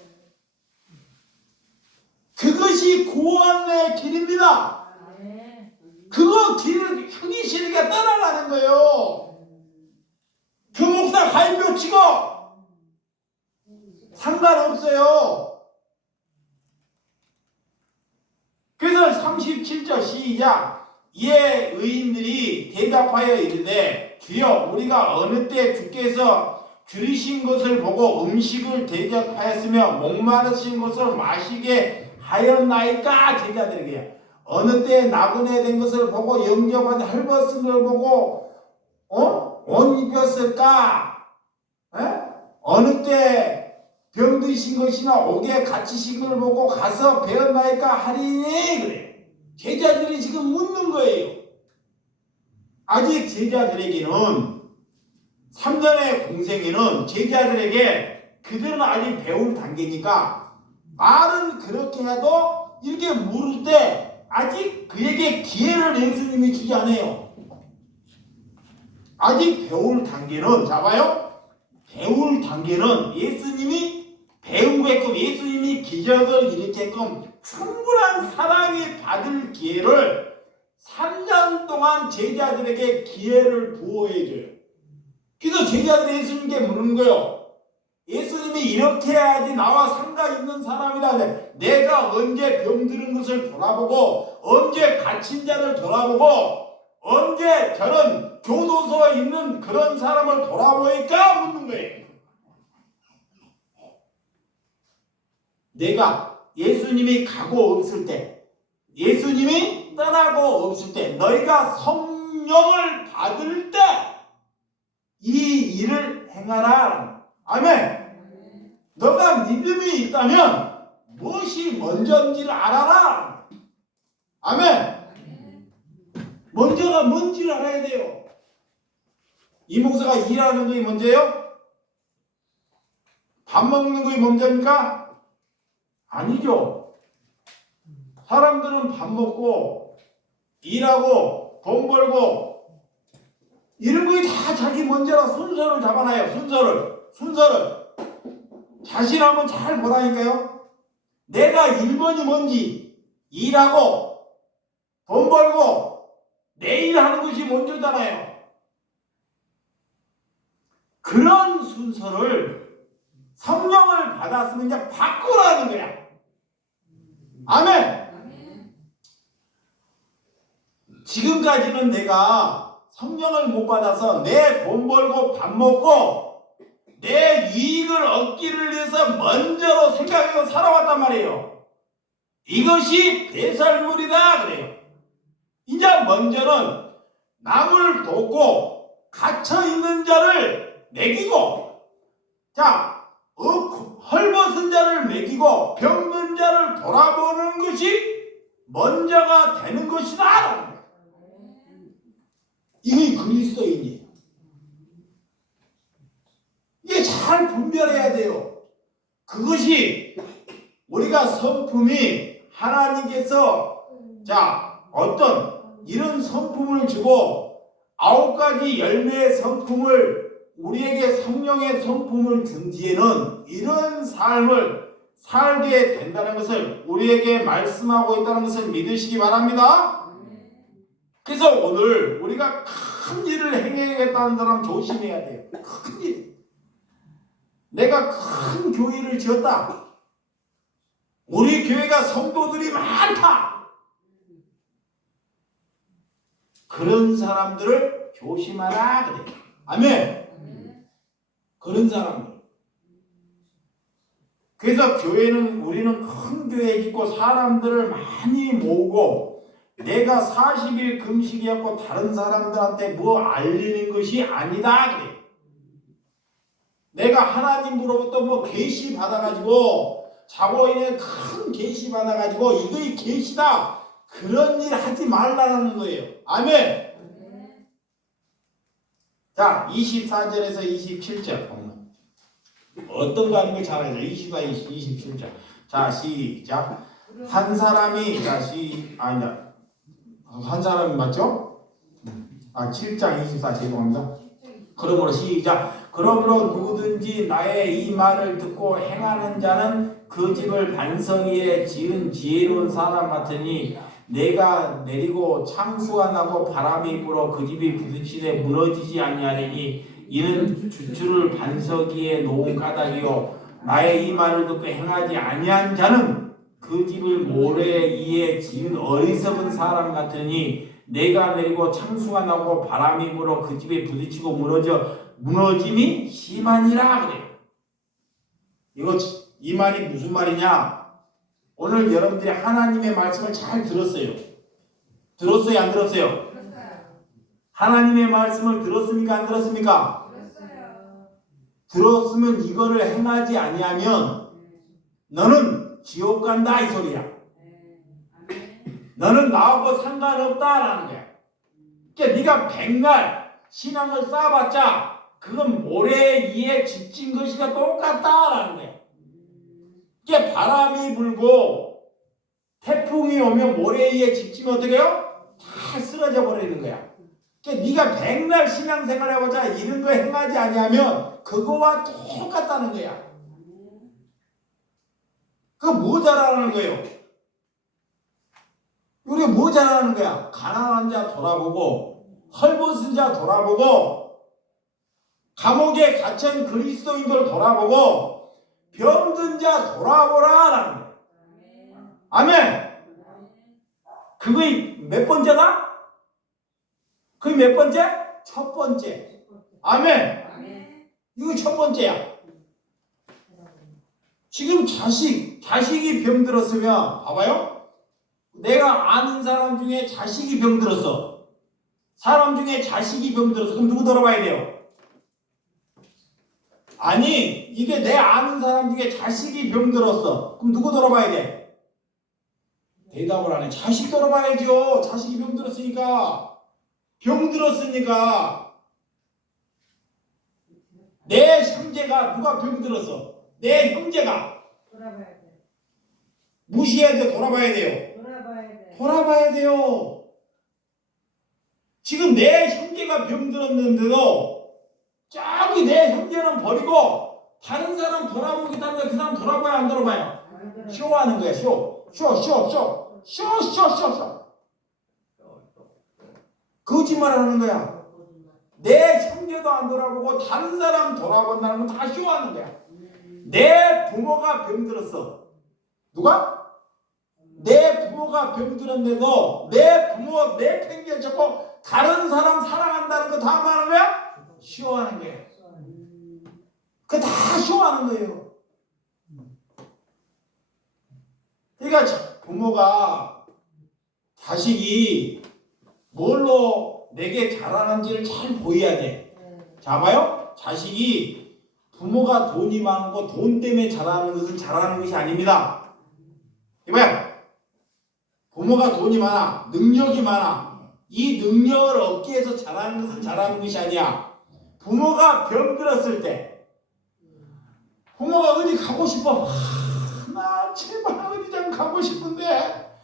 그것이 구원의 길입니다. 그거 길을 흔히 시리가 따라가는 거예요. 그 목사 가입표 치고 상관없어요. 그래서 37절 시작. 이에 의인들이 대답하여 이르되 주여 우리가 어느 때 주께서 줄이신 것을 보고 음식을 대접하였으며 목마르신 것을 마시게 하였나이까. 제자들에게 어느 때 나그네 된 것을 보고 영접한 헐벗은 걸 보고 옷 입혔을까? 어느 때 병드신 것이나 옥에 갇히신 걸 보고 가서 배웠나이까 하리니. 그래. 제자들이 지금 묻는 거예요. 아직 제자들에게는 3년의 공생에는 제자들에게 그들은 아직 배울 단계니까 말은 그렇게 해도 이렇게 물을 때 아직 그에게 기회를 예수님이 주지 않아요. 아직 배울 단계는, 잡아요? 배울 단계는 예수님이 배우게끔 예수님이 기적을 일으켰게끔 충분한 사랑이 받을 기회를 3년 동안 제자들에게 기회를 부어해줘요. 그래서 제자들이 예수님께 묻는 거예요. 예수님이 이렇게 해야지 나와 상가 있는 사람이다. 내가 언제 병드는 것을 돌아보고 언제 갇힌 자를 돌아보고 언제 저런 교도소에 있는 그런 사람을 돌아보니까 묻는 거예요. 내가 예수님이 가고 없을 때, 예수님이 떠나고 없을 때, 너희가 성령을 받을 때 이 일을 행하라. 아멘. 너가 믿음이 있다면 무엇이 먼저인지를 알아라. 아멘. 먼저가 뭔지를 알아야 돼요. 이 목사가 일하는 것이 먼저예요? 밥 먹는 것이 먼저입니까? 아니죠. 사람들은 밥 먹고 일하고 돈 벌고 이런 것이 다 자기 먼저라 순서를 잡아놔요. 순서를 자신 한번 잘 보라니까요. 내가 1번이 뭔지 일하고 돈 벌고 내일 하는 것이 먼저잖아요. 그런 순서를 성령을 받았으면 이제 바꾸라는 거야. 아멘. 지금까지는 내가 성령을 못 받아서 내 돈 벌고 밥 먹고 내 유익을 얻기를 위해서 먼저로 생각하고 살아왔단 말이에요. 이것이 배설물이다 그래요. 이제 먼저는 남을 돕고 갇혀있는 자를 먹이고 헐벗은 자를 먹이고 병든 자를 돌아보는 것이 먼저가 되는 것이다. 이게 그리스도인이에요. 이게 잘 분별해야 돼요. 그것이 우리가 성품이 하나님께서 어떤 이런 성품을 주고 9가지 열매의 성품을 우리에게 성령의 성품을 준 뒤에는 이런 삶을 살게 된다는 것을 우리에게 말씀하고 있다는 것을 믿으시기 바랍니다. 그래서 오늘 우리가 큰 일을 행해야겠다는 사람 조심해야 돼요. 큰 일. 내가 큰 교회를 지었다. 우리 교회가 성도들이 많다. 그런 사람들을 조심하라 그래. 아멘. 그런 사람들. 그래서 우리는 큰 교회 짓고 사람들을 많이 모으고 내가 40일 금식이었고 다른 사람들한테 뭐 알리는 것이 아니다 그래. 내가 하나님으로부터 뭐 계시 받아가지고 자고인의 큰 계시 받아가지고 이거의 계시다 그런 일 하지 말라는 거예요. 아멘. 자 24절에서 27절 보면 어떤 거 하는 거 잘 알죠. 24, 27절. 자 시작. 한 사람이 한 사람이 맞죠? 7장 24 죄송합니다. 그러므로 시작. 그러므로 누구든지 나의 이 말을 듣고 행하는 자는 그 집을 반석 위에 지은 지혜로운 사람 같으니 내가 내리고 창수가 나고 바람이 불어 그 집이 부딪히되 무너지지 아니하리니 이는 주추를 반석 위에 놓은 까닭이요 나의 이 말을 듣고 행하지 아니한 자는 그 집을 모래 위에 지은 어리석은 사람 같으니 내가 내리고 창수가 나고 바람이 불어 그 집에 부딪히고 무너짐이 심하니라 그래요. 이 말이 무슨 말이냐? 오늘 여러분들이 하나님의 말씀을 잘 들었어요. 들었어요? 안 들었어요? 하나님의 말씀을 들었습니까? 안 들었습니까? 들었으면 이거를 행하지 아니하면 너는 지옥 간다 이 소리야. 너는 나하고 상관없다라는 거야. 그러니까 네가 백날 신앙을 쌓아봤자 그건 모래 위에 지친 것이가 똑같다라는 거야. 그러니까 바람이 불고 태풍이 오면 모래 위에 지치면 어떻게 해요? 다 쓰러져 버리는 거야. 그러니까 네가 백날 신앙생활 해보자 이런 거 행하지 아니하면 그거와 똑같다는 거야. 그거 뭐 잘하는 거예요? 우리가 뭐 잘하는 거야? 가난한 자 돌아보고, 헐벗은 자 돌아보고, 감옥에 갇힌 그리스도인들 돌아보고, 병든 자 돌아보라 라는 거예요. 아멘. 그게 몇 번째다? 그게 몇 번째? 첫 번째. 아멘. 이거 첫 번째야. 지금 자식이 병들었으면 봐봐요. 내가 아는 사람 중에 자식이 병들었어. 사람 중에 자식이 병들었어. 그럼 누구 돌아봐야 돼요? 아니, 이게 내 아는 사람 중에 자식이 병들었어. 그럼 누구 돌아봐야 돼? 대답을 안 해. 자식 돌아봐야죠. 자식이 병들었으니까. 병들었으니까. 내 형제가 누가 병들었어? 내 형제가. 돌아봐야 돼. 무시해야 돼? 돌아봐야 돼요? 돌아봐야 돼. 돌아봐야 돼요. 지금 내 형제가 병들었는데도 저기 내 형제는 버리고 다른 사람 돌아보겠다는데 그 사람 돌아봐야 안 돌아봐요? 안 돌아봐. 쇼하는 거야. 쇼. 거짓말하는 거야. 내 형제도 안 돌아보고 다른 사람 돌아본다는 건 다 쇼하는 거야. 내 부모가 병들었어. 누가? 내 부모가 병들었는데도 내 부모 내 팽개 잡고 다른 사람 사랑한다는 거 다 말하는 거야? 쇼하는 거야. 그거 다 쇼하는 거예요. 그러니까 부모가 자식이 뭘로 내게 잘하는지를 잘 보여야 돼. 자, 봐요. 자식이 부모가 돈이 많고 돈 때문에 잘하는 것은 잘하는 것이 아닙니다. 이봐요. 부모가 돈이 많아, 능력이 많아. 이 능력을 얻기 위해서 잘하는 것은 잘하는 것이 아니야. 부모가 병들었을 때 부모가 어디 가고 싶어. 나 제발 어디장 가고 싶은데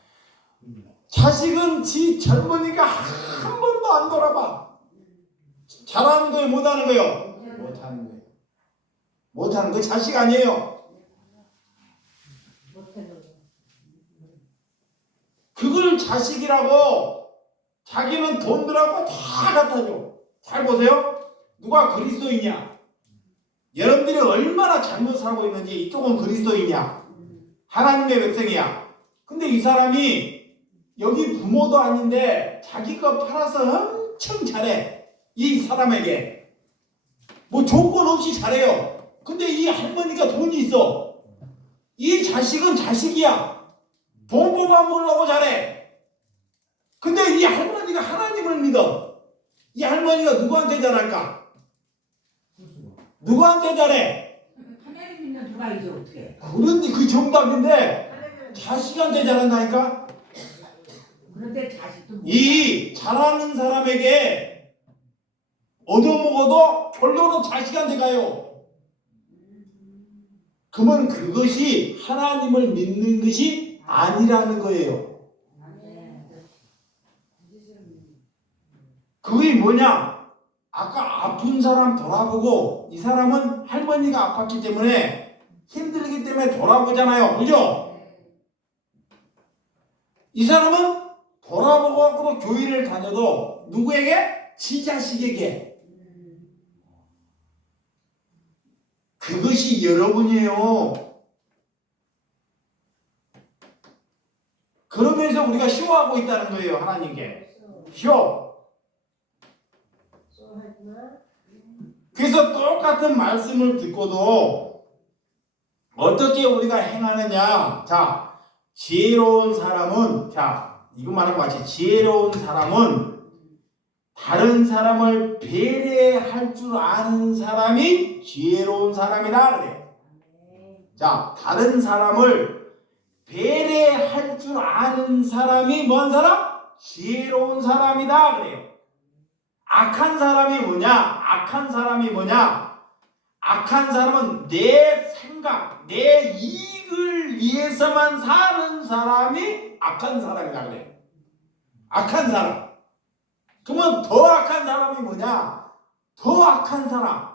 자식은 지 젊으니까 한 번도 안 돌아봐. 잘하는 거예요? 못하는 거예요? 못하는 거예요. 못하는 거 자식 아니에요. 그걸 자식이라고 자기는 돈들하고 다 갖다줘. 잘 보세요. 누가 그리스도이냐? 여러분들이 얼마나 잘못 살고 있는지 이쪽은 그리스도이냐? 하나님의 백성이야. 근데 이 사람이 여기 부모도 아닌데 자기 거 팔아서 엄청 잘해. 이 사람에게 뭐 조건 없이 잘해요. 근데 이 할머니가 돈이 있어. 이 자식은 자식이야. 돈 뽑아먹으려고 잘해. 근데 이 할머니가 하나님을 믿어. 이 할머니가 누구한테 잘할까? 누구한테 잘해? 하나님 믿는 누가 이제 어떻게? 그런데 그 정답인데 자식한테 잘한다니까? 그런데 자식도 못 이 잘하는 사람에게 얻어먹어도 결론은 자식한테 가요. 그러면 그것이 하나님을 믿는 것이 아니라는 거예요. 그게 뭐냐? 아까 아픈 사람 돌아보고 이 사람은 할머니가 아팠기 때문에 힘들기 때문에 돌아보잖아요. 그죠? 이 사람은 돌아보고 갖고도 교회를 다녀도 누구에게? 지 자식에게. 그것이 여러분이에요. 그러면서 우리가 쇼하고 있다는 거예요. 하나님께. 쇼. 그래서 똑같은 말씀을 듣고도 어떻게 우리가 행하느냐. 자, 지혜로운 사람은, 자, 이거 말하고 같이 지혜로운 사람은 다른 사람을 배려할 줄 아는 사람이 지혜로운 사람이다 그래요. 자, 다른 사람을 배려할 줄 아는 사람이 뭔 사람? 지혜로운 사람이다 그래요. 악한 사람이 뭐냐? 악한 사람이 뭐냐? 악한 사람은 내 생각, 내 이익을 위해서만 사는 사람이 악한 사람이다 그래요. 악한 사람. 그러면 더 악한 사람이 뭐냐? 더 악한 사람.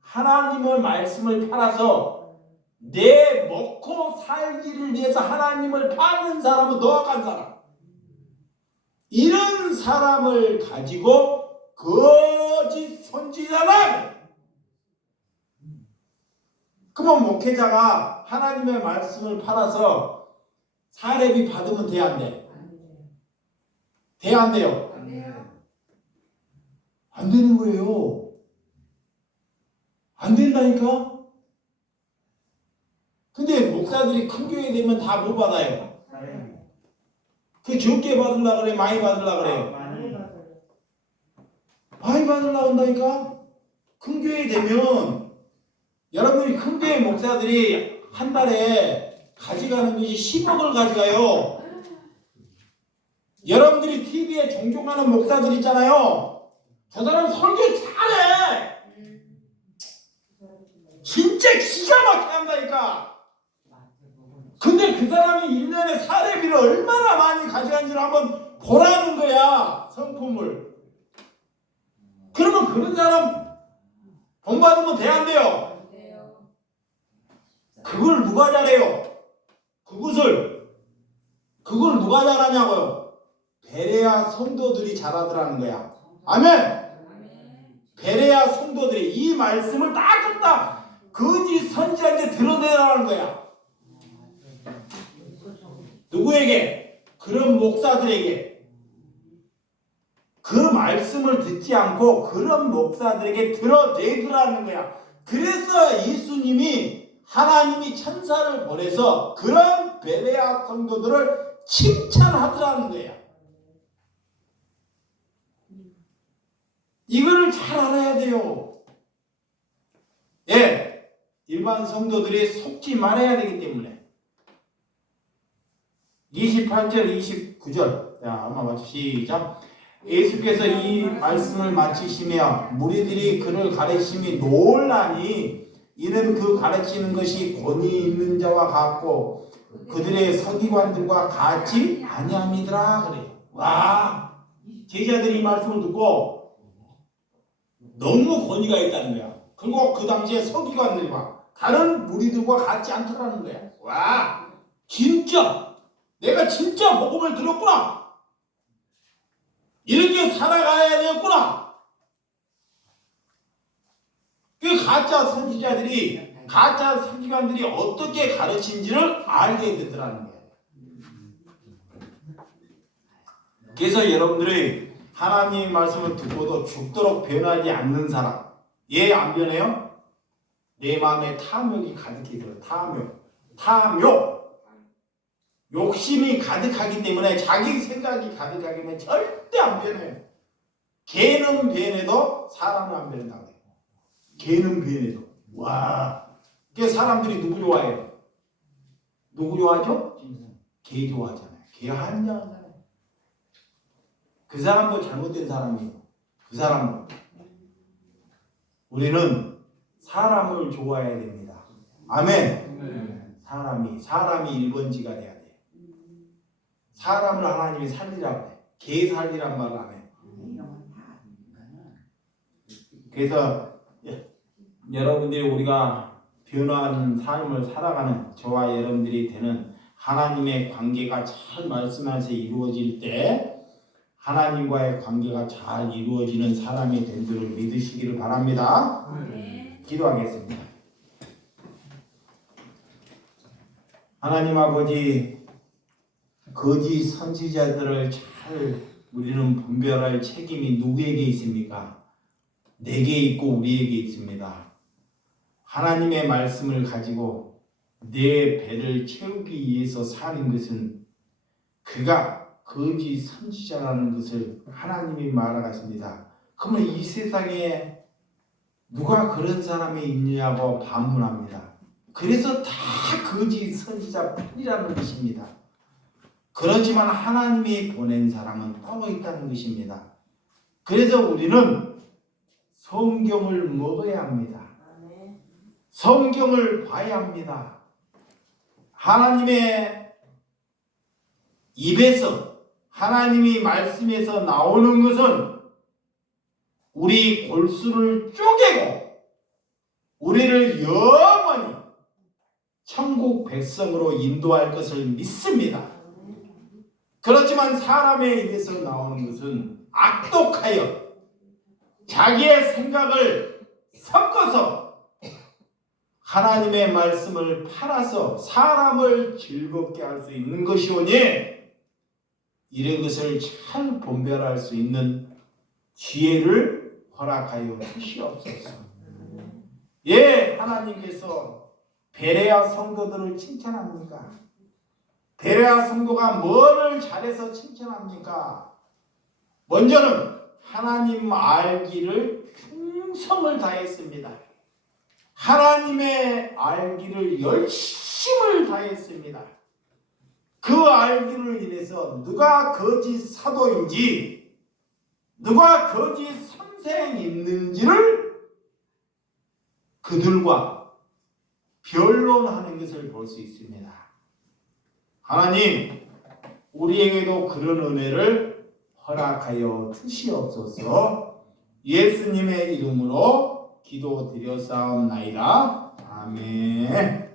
하나님의 말씀을 팔아서 내 먹고 살기를 위해서 하나님을 파는 사람은 노악한 사람. 이런 사람을 가지고 거짓 선지자다. 그러면 목회자가 하나님의 말씀을 팔아서 사례비 받으면 돼, 안 돼? 돼, 안 돼요? 안 되는 거예요. 안 된다니까? 근데 목사들이 큰 교회 되면 다 못 받아요. 그 적게 받으려고 그래? 많이 받으려고 그래요? 많이 받으려고 한다니까? 큰 교회 되면 여러분이 큰 교회 목사들이 한 달에 가져가는 것이 10억을 가져가요. 여러분들이 TV에 존경하는 목사들 있잖아요. 저 사람 설교 잘해. 진짜 기가 막히게 한다니까. 근데 그 사람이 1년에 사례비를 얼마나 많이 가져간지를 한번 보라는 거야. 성품을. 그러면 그런 사람 돈 받으면 돼, 안 돼요? 그걸 누가 잘해요? 그걸 누가 잘하냐고요? 베레아 성도들이 잘하더라는 거야. 아멘. 베레아 성도들이 이 말씀을 딱 듣다 거짓 선지자한테 드러내라는 거야. 누구에게? 그런 목사들에게. 그 말씀을 듣지 않고 그런 목사들에게 드러내더라는 거야. 그래서 예수님이 하나님이 천사를 보내서 그런 베레아 성도들을 칭찬하더라는 거야. 이거를 잘 알아야 돼요. 예, 일반 성도들이 속지 말아야 되기 때문에. 28절 29절 자, 한번 맞춰 시작. 예수께서 이 말씀을 마치시며 무리들이 그를 가르치심이 놀라니 이는 그 가르치는 것이 권위 있는 자와 같고 그들의 서기관들과 같이 아니함이더라 그래요. 와, 제자들이 이 말씀을 듣고 너무 권위가 있다는 거야. 그리고 그 당시에 서기관들과 다른 무리들과 같지 않더라는 거야. 와, 진짜 내가 진짜 복음을 들었구나. 이렇게 살아가야 되겠구나. 그 가짜 선지자들이 어떻게 가르친지를 알게 되더라는 거예요. 그래서 여러분들이 하나님의 말씀을 듣고도 죽도록 변하지 않는 사람, 얘 안 변해요? 내 마음에 탐욕이 가득해 있어요. 탐욕. 욕심이 가득하기 때문에 자기 생각이 가득하기 때문에 절대 안 변해요. 개는 변해도 사람은 안 변한다고 해요. 개는 변해도. 와. 그래서 사람들이 누구 좋아해요? 누구 좋아하죠? 개 좋아하잖아요. 개 환장하잖아요. 그 사람도 잘못된 사람이에요. 그 사람도. 우리는 사람을 좋아해야 됩니다. 아멘. 사람이 1번지가 돼야 돼요. 사람을 하나님이 살리라고 해. 개 살리란 말을 안 해. 그래서 여러분들이 우리가 변화하는 삶을 살아가는 저와 여러분들이 되는 하나님의 관계가 잘 말씀하셔서 이루어질 때 하나님과의 관계가 잘 이루어지는 사람이 된 줄을 믿으시기를 바랍니다. 기도하겠습니다. 하나님 아버지, 거짓 선지자들을 잘 우리는 분별할 책임이 누구에게 있습니까? 내게 있고 우리에게 있습니다. 하나님의 말씀을 가지고 내 배를 채우기 위해서 사는 것은 그가 거짓 선지자라는 것을 하나님이 말하셨습니다. 그러면 이 세상에 누가 그런 사람이 있느냐고 반문합니다. 그래서 다 거짓 선지자뿐이라는 것입니다. 그렇지만 하나님이 보낸 사람은 또 있다는 것입니다. 그래서 우리는 성경을 먹어야 합니다. 성경을 봐야 합니다. 하나님의 입에서 하나님이 말씀에서 나오는 것은 우리 골수를 쪼개고 우리를 영원히 천국 백성으로 인도할 것을 믿습니다. 그렇지만 사람의 입에서 나오는 것은 악독하여 자기의 생각을 섞어서 하나님의 말씀을 팔아서 사람을 즐겁게 할 수 있는 것이오니 이런 것을 잘 분별할 수 있는 지혜를 허락하여 주시옵소서. 예, 하나님께서 베레아 성도들을 칭찬합니까? 베레아 성도가 뭐를 잘해서 칭찬합니까? 먼저는 하나님 알기를 충성을 다했습니다. 하나님의 알기를 열심을 다했습니다. 그 알기를 인해서 누가 거짓 사도인지 누가 거짓 선생이 있는지를 그들과 변론하는 것을 볼 수 있습니다. 하나님, 우리에게도 그런 은혜를 허락하여 주시옵소서. 예수님의 이름으로 기도드렸사옵나이다. 아멘.